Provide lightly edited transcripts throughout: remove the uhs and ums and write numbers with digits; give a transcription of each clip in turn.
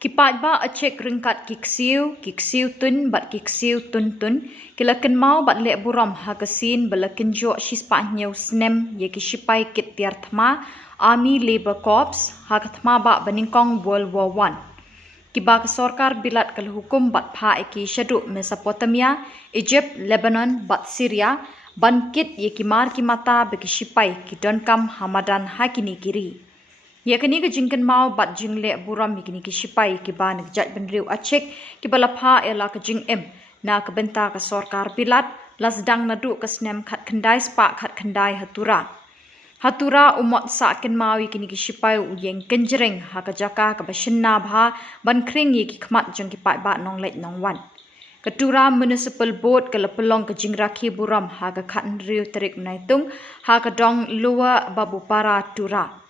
Kipat ba acek ringkat kiksiu tun bat kiksiu tun kila Kynmaw bat lek Burom hakasin bala kenjo shispa nyau snem ye ki Shipai kit Tiar Thma Army Labour Corps hak Thma ba Banyngkong World War I. Kiba sorkar bilat kal hukum bat pha eki syaduk Mesopotamia, Egypt, Lebanon bat Syria ban kit ye ki mar ki mata beki Shipai ki donkam Hamadan hakini kiri. Ya kini ke Kynmaw bat jingle Burom kini ke Shipai ki ban jat benriu acek ki balapha ela ke em na ke benta ke sorkar bilat lasdang nadu ke snem khat kendai spa khat kendai hatura umot sa Kynmaw kini ke Shipai uyeng kenjreng ha ke jaka ke bashinna bha ban kring ye ki khmat jong ki pai ba nong let nong wan Ketura Municipal Board ke lepelong ke jingraki Burom ha ke khat nriu terik naitung ha ke dong luwa babu para tura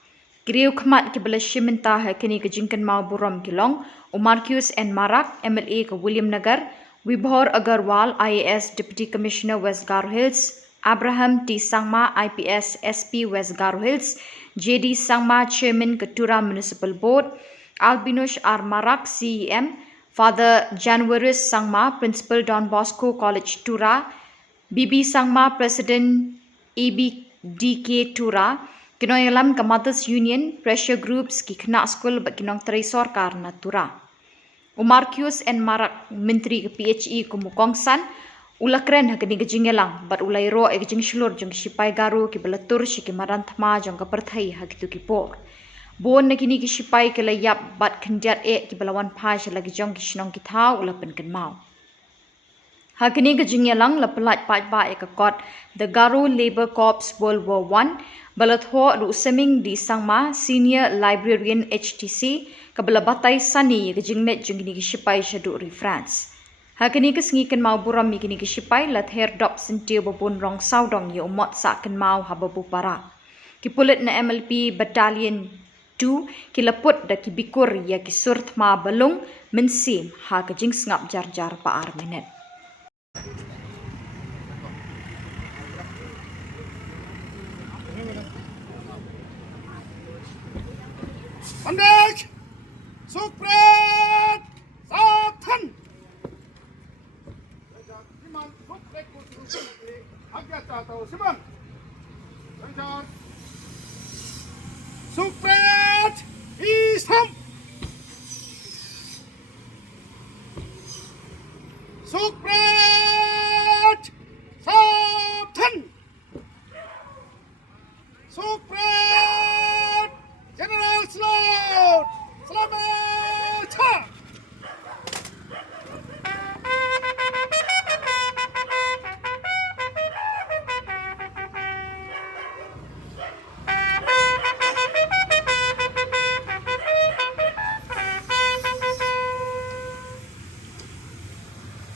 Kiriu khmat ke bela shiminta ha kini ke Kynmaw Burom kilong Umarkius N Marak MLA ke William Nagar Wibhor Agarwal IAS Deputy Commissioner West Garo Hills Abraham T Sangma IPS SP West Garo Hills JD Sangma Chairman Ketura Municipal Board Albinush R Marak CEM Father Januarius Sangma Principal donbosco College Tura BB Sangma President EBDK Tura Kinoyalam ke Mothers Union, pressure groups ki kena school bak kinong terai sorkar na tura. Umarkius and Marak Menteri ke PHE ke Mukongsan, ula keren ha kini ke jingelang, bat ulai ro ke jing shulur jong Shipai garu ki belatur si ki maran Thma jong ke perthai ha kitu ki por. Bon na kini ki Shipai ke layap bat kendiat ki belawan pa lagi jong ki shinong ki thau ula pen Kynmaw. Ha kini ke jingelang la pelat pat ba ke kot the Garo Labour Corps World War I Balatho Ru Seming di Sangma Senior Librarian HTC kabala batai sani ke jingnet jungini ke Shipai syadu reference. Hakini ke sengi Kynmaw Burom kini ke Shipai lat her dop sentiu babun rong saudong ye umot sa Kynmaw hababu para. Kipulit na MLP Battalion 2 kilaput da kibikur ya kisur Thma balung mensim ha ke jing sngap jar pa minute. Pandek, Supret, Satan. Iman Supret kutu agak tahu siman. Lancar. Supret, Islam. Supret, Satan. Supret, General Slot, Selamat.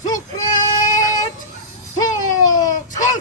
Supret, Total.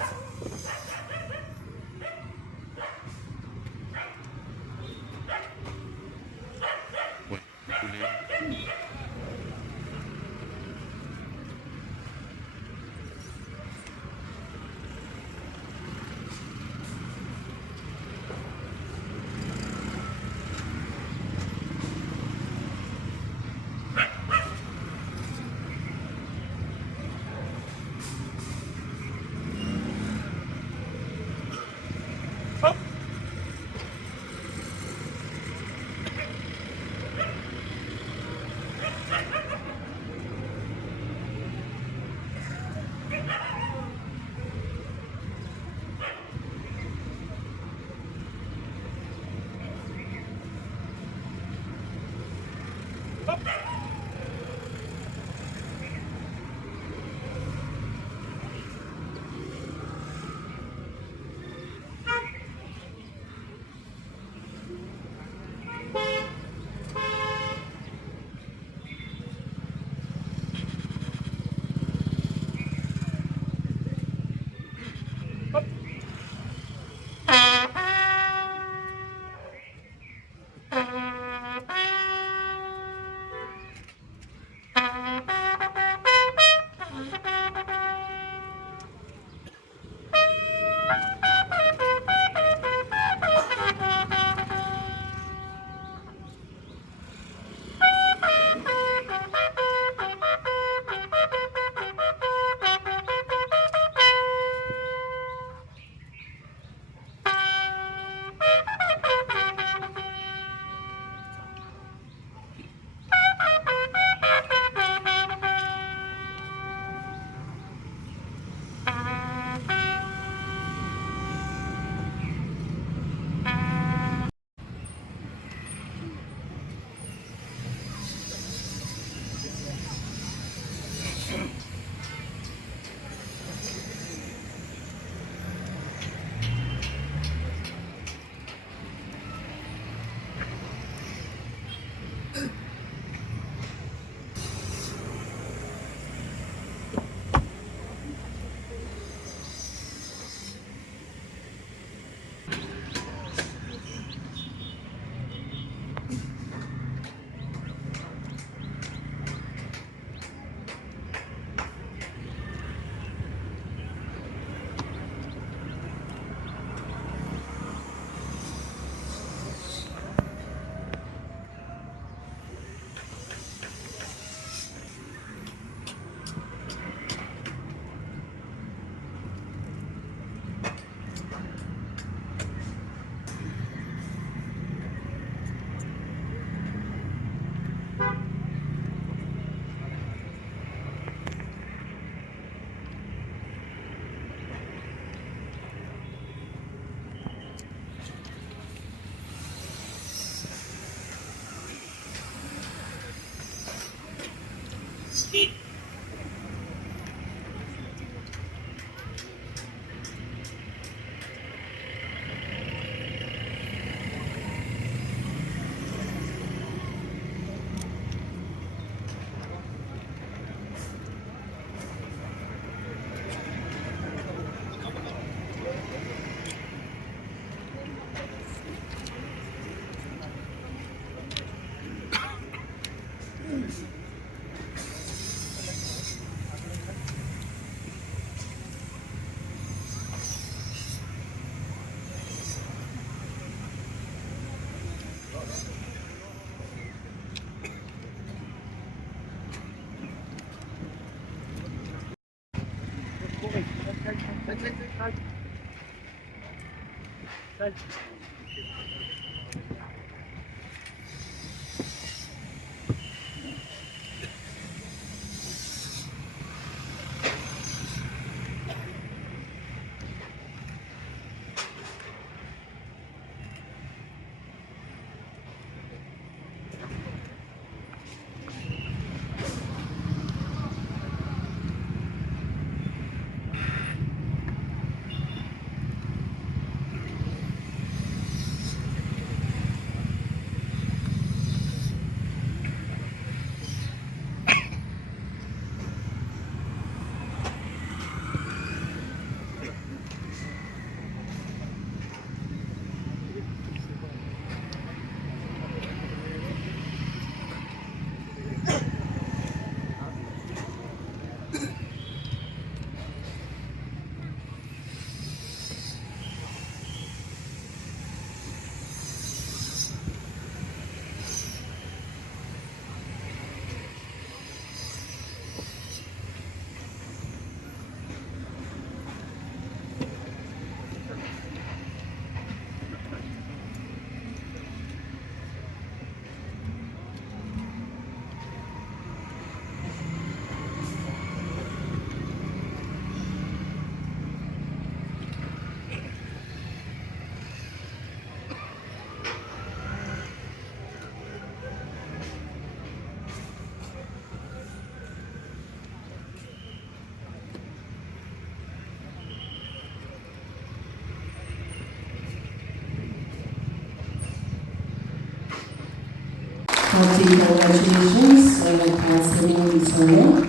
Hearty congratulations sa nagkasaling bisaya.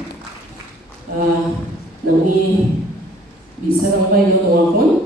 Nami bisa lang kayo ng akon.